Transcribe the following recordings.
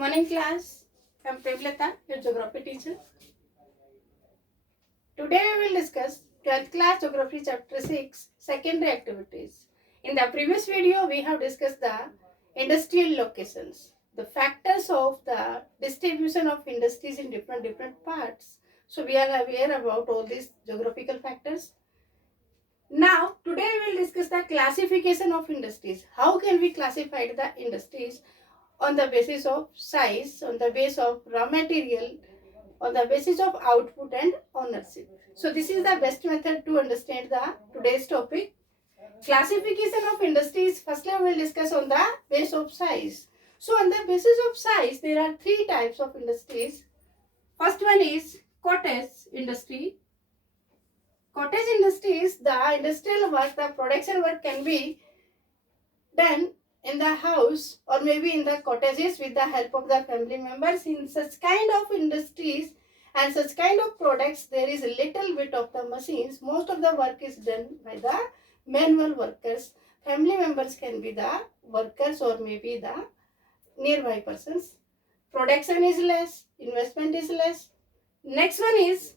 morning class. I am Premlata, your geography teacher. Today we will discuss 12th class geography chapter 6 secondary activities. In the previous video we have discussed the industrial locations, the factors of the distribution of industries in different parts. So we are aware about all these geographical factors. Now today we will discuss the classification of industries. How can we classify the industries? On the basis of size, on the basis of raw material, on the basis of output and ownership. So this is the best method to understand the today's topic. Classification of industries, firstly we will discuss on the basis of size. So on the basis of size, there are three types of industries. First one is cottage industry. Cottage industry is the industrial work, the production work can be done in the house or maybe in the cottages with the help of the family members. In such kind of industries and such kind of products, there is a little bit of the machines. Most of the work is done by the manual workers. Family members can be the workers or maybe the nearby persons. Production is less, investment is less. Next one is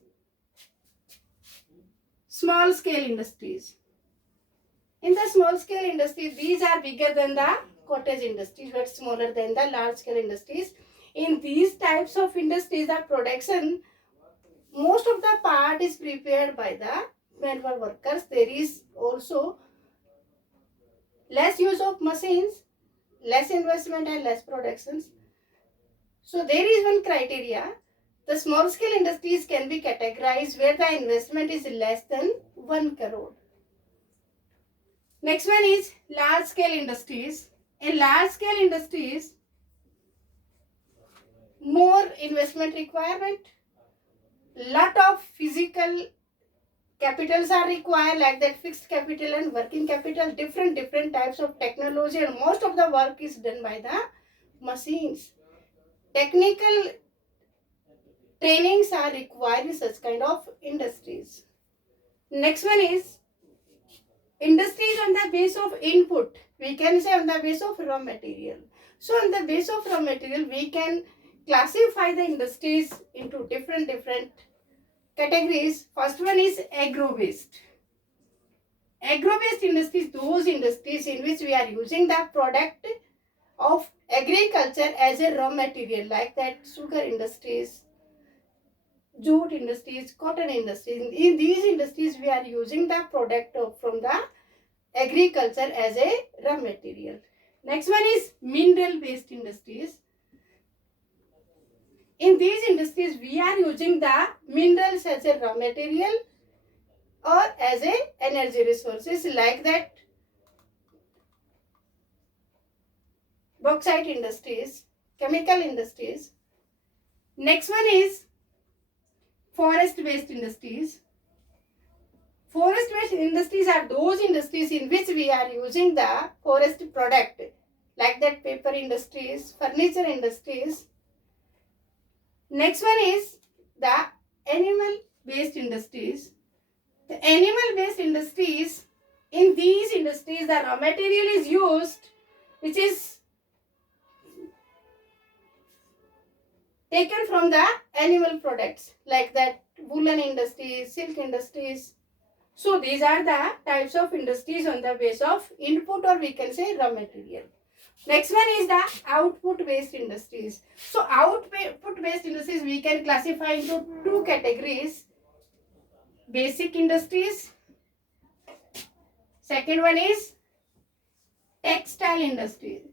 small scale industries. In the small scale industries, these are bigger than the cottage industries but smaller than the large scale industries. In these types of industries, the production, most of the part is prepared by the manual workers. There is also less use of machines, less investment and less productions. So there is one criteria. The small scale industries can be categorized where the investment is less than 1 crore. Next one is large scale industries. In large scale industries, more investment requirement, lot of physical capitals are required, like that fixed capital and working capital, different types of technology, and most of the work is done by the machines. Technical trainings are required in such kind of industries. Next one is industries on the base of input. We can say on the base of raw material. So on the base of raw material, we can classify the industries into different categories. First one is agro-based. Agro-based industries, those industries in which we are using the product of agriculture as a raw material, like that sugar industries, jute industries, cotton industries. In these industries, we are using the product from the agriculture as a raw material. Next one is mineral-based industries. In these industries, we are using the minerals as a raw material or as a energy resources, like that bauxite industries, chemical industries. Next one is forest-based industries. Forest-based industries are those industries in which we are using the forest product, like that paper industries, furniture industries. Next one is the animal-based industries. The animal-based industries, in these industries, the raw material is used, which is taken from the animal products, like that woolen industries, silk industries. So these are the types of industries on the base of input, or we can say raw material. Next one is the output-based industries. So output-based industries we can classify into two categories. Basic industries. Second one is textile industries.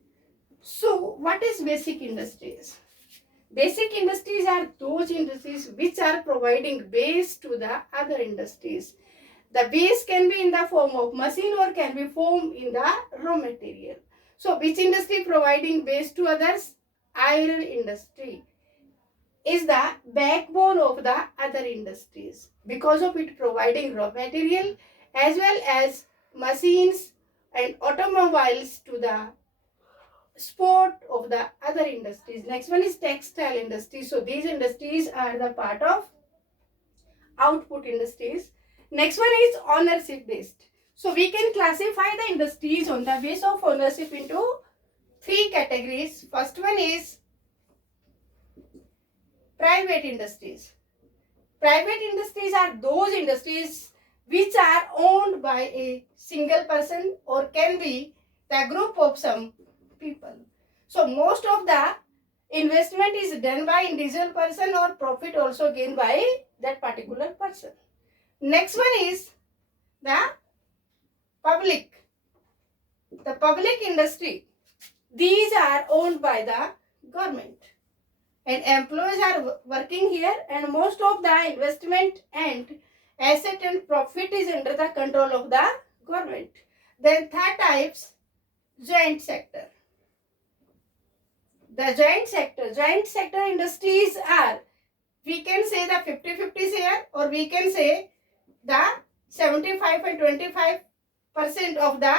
So what is basic industries? Basic industries are those industries which are providing base to the other industries. The base can be in the form of machine or can be formed in the raw material. So which industry providing base to others? Iron industry is the backbone of the other industries because of it providing raw material as well as machines and automobiles to the sport of the other industries. Next one is textile industry. So these industries are the part of output industries. Next one is ownership based. So we can classify the industries on the base of ownership into three categories. First one is Private industries. Private industries are those industries which are owned by a single person or can be the group of some people. So most of the investment is done by individual person or profit also gained by that particular person. Next one is the public. The public industry. These are owned by the government. And employees are working here, and most of the investment and asset and profit is under the control of the government. Then third types, joint sector. The joint sector industries are, we can say the 50-50 share, or we can say the 75 and 25% of the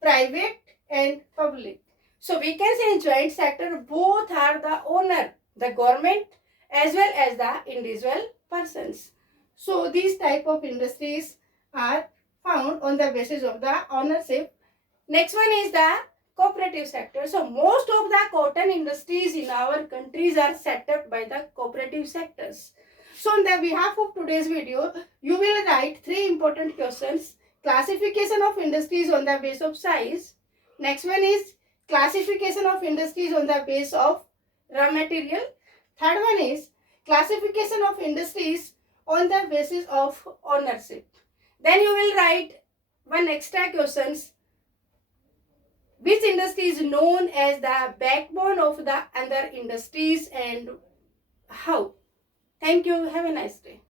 private and public. So we can say in joint sector both are the owner, the government as well as the individual persons. So these type of industries are found on the basis of the ownership. Next one is the cooperative sector. So most of the cotton industries in our countries are set up by the cooperative sectors. So on the behalf of today's video, you will write 3 important questions. Classification of industries on the base of size. Next one is classification of industries on the base of raw material. Third one is classification of industries on the basis of ownership. Then you will write one extra questions. Which industry is known as the backbone of the other industries and how? Thank you. Have a nice day.